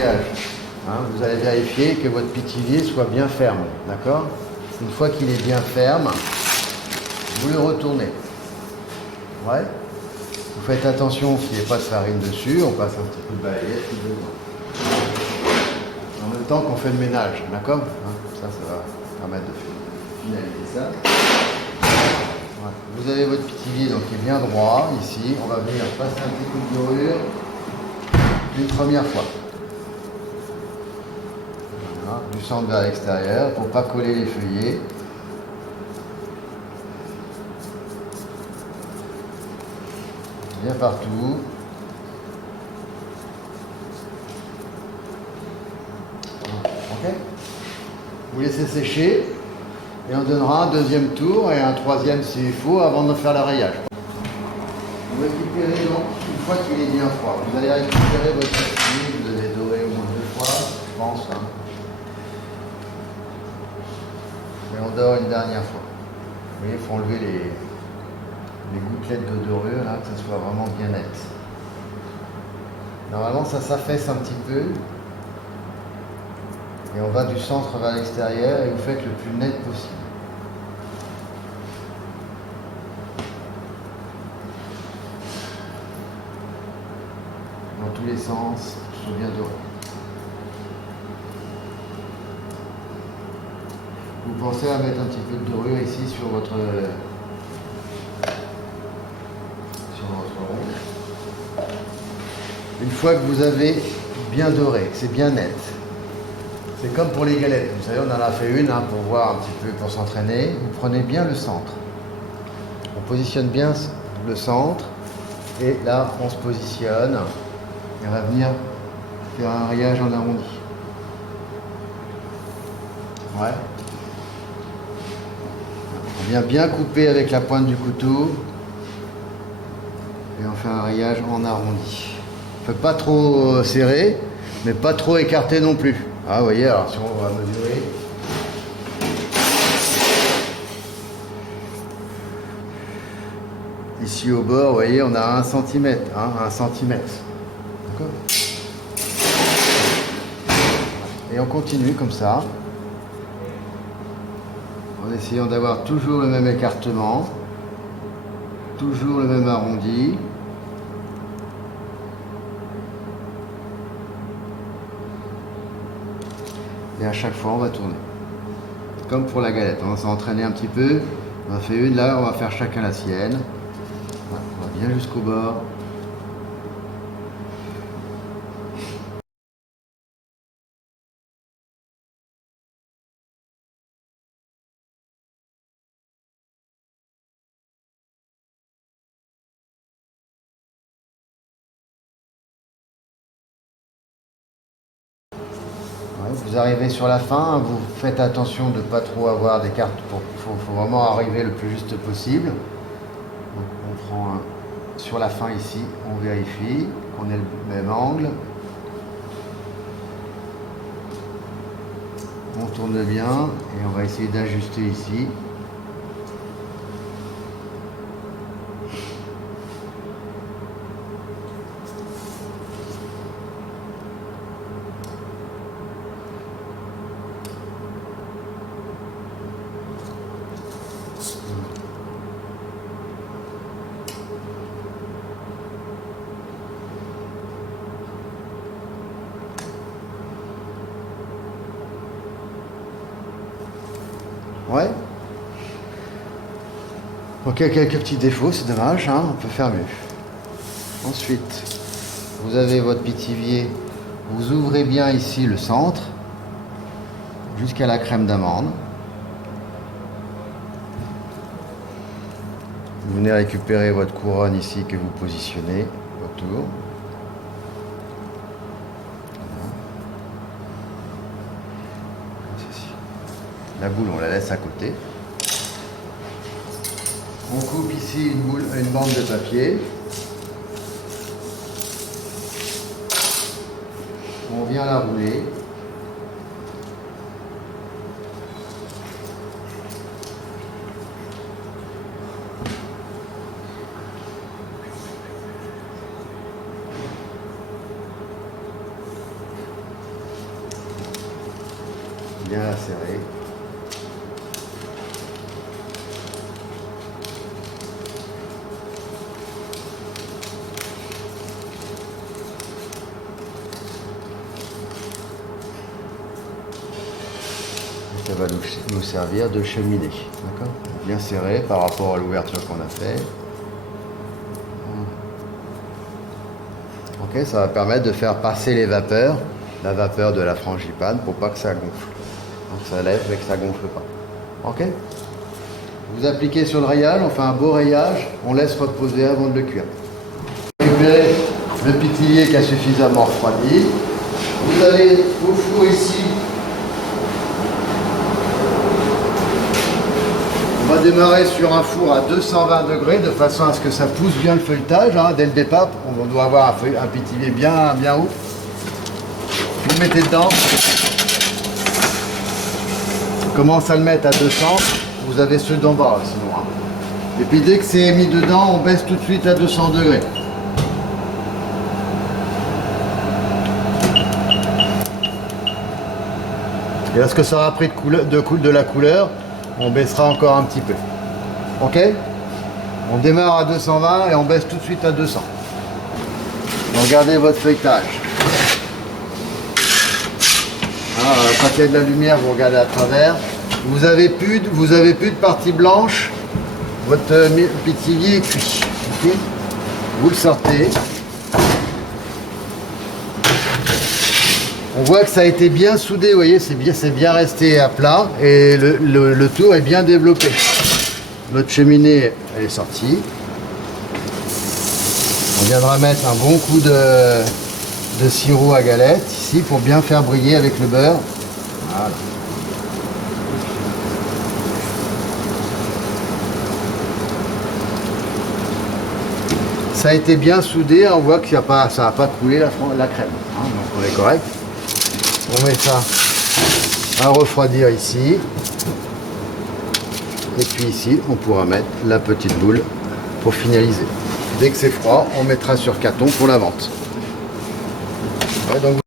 pliage. Hein, vous allez vérifier que votre pitilier soit bien ferme, d'accord? Une fois qu'il est bien ferme, vous le retournez. Ouais. Vous faites attention qu'il n'y ait pas de farine dessus, on passe un petit peu de balayette si besoin. En même temps qu'on fait le ménage, d'accord? Hein, ça va permettre de finaliser ça. Voilà. Vous avez votre pitilier donc qui est bien droit ici. On va venir passer un petit coup de dorure une première fois. Voilà. Du centre vers l'extérieur pour ne pas coller les feuillets. Bien partout. Ok. Vous laissez sécher et on donnera un deuxième tour et un troisième s'il faut avant de faire l'arrayage. Vous récupérez donc, une fois qu'il est bien froid, vous allez récupérer votre pitilier, vous devez dorer au moins 2 fois, je pense. Hein. Mais on dort une dernière fois. Vous voyez, il faut enlever les gouttelettes de dorure, là, que ça soit vraiment bien net. Normalement, ça s'affaisse un petit peu. Et on va du centre vers l'extérieur et vous faites le plus net possible. Dans tous les sens, toujours bien doré. Vous pensez à mettre un petit peu de dorure ici sur votre rond. Une fois que vous avez bien doré, que c'est bien net, c'est comme pour les galettes. Vous savez, on en a fait une hein, pour voir un petit peu, pour s'entraîner. Vous prenez bien le centre. On positionne bien le centre. Et là, on se positionne. Et on va venir faire un rayage en arrondi. Ouais. On vient bien couper avec la pointe du couteau. Et on fait un rayage en arrondi. On ne fait pas trop serré, mais pas trop écarté non plus. Ah, vous voyez, alors si on va mesurer. Ici au bord, vous voyez, on a 1 cm. Hein, 1 cm. D'accord? Et on continue comme ça. En essayant d'avoir toujours le même écartement. Toujours le même arrondi. Et à chaque fois, on va tourner. Comme pour la galette. On va s'entraîner un petit peu. On en fait une là, on va faire chacun la sienne. Voilà, on va bien jusqu'au bord. Vous arrivez sur la fin, vous faites attention de ne pas trop avoir des cartes. Il faut vraiment arriver le plus juste possible. Donc on prend sur la fin ici, on vérifie qu'on ait le même angle. On tourne bien et on va essayer d'ajuster ici. Ouais. Donc il y a quelques petits défauts, c'est dommage, hein, on peut faire mieux. Ensuite, vous avez votre pitilier, vous ouvrez bien ici le centre, jusqu'à la crème d'amande. Vous venez récupérer votre couronne ici que vous positionnez autour. La boule, on la laisse à côté. On coupe ici une bande de papier. On vient la rouler. bien la serrer. Ça va nous servir de cheminée, d'accord? Bien serré par rapport à l'ouverture qu'on a fait. Ok, ça va permettre de faire passer les vapeurs, la vapeur de la frangipane pour pas que ça gonfle. Donc ça lève mais que ça gonfle pas. Ok? Vous appliquez sur le rayage, on fait un beau rayage, on laisse reposer avant de le cuire. Récupérez le pitillier qui a suffisamment refroidi. Vous avez au four ici. On va démarrer sur un four à 220 degrés de façon à ce que ça pousse bien le feuilletage. Hein. Dès le départ, on doit avoir un pitillier bien haut. Vous le mettez dedans. On commence à le mettre à 200. Vous avez ceux d'en bas sinon. Hein. Et puis dès que c'est mis dedans, on baisse tout de suite à 200 degrés. Et lorsque ça aura pris de la couleur, on baissera encore un petit peu. Ok? On démarre à 220 et on baisse tout de suite à 200. Regardez votre feuilletage. Alors, quand il y a de la lumière, vous regardez à travers. Vous avez plus de partie blanche. Votre pitillier est cuit. Okay? Vous le sortez. On voit que ça a été bien soudé, vous voyez, c'est bien resté à plat et le tour est bien développé. Notre cheminée, elle est sortie. On viendra mettre un bon coup de sirop à galette ici pour bien faire briller avec le beurre. Voilà. Ça a été bien soudé, on voit que ça n'a pas coulé la crème. Hein, donc on est correct. On met ça à refroidir ici. Et puis ici, on pourra mettre la petite boule pour finaliser. Dès que c'est froid, on mettra sur carton pour la vente. Ouais, donc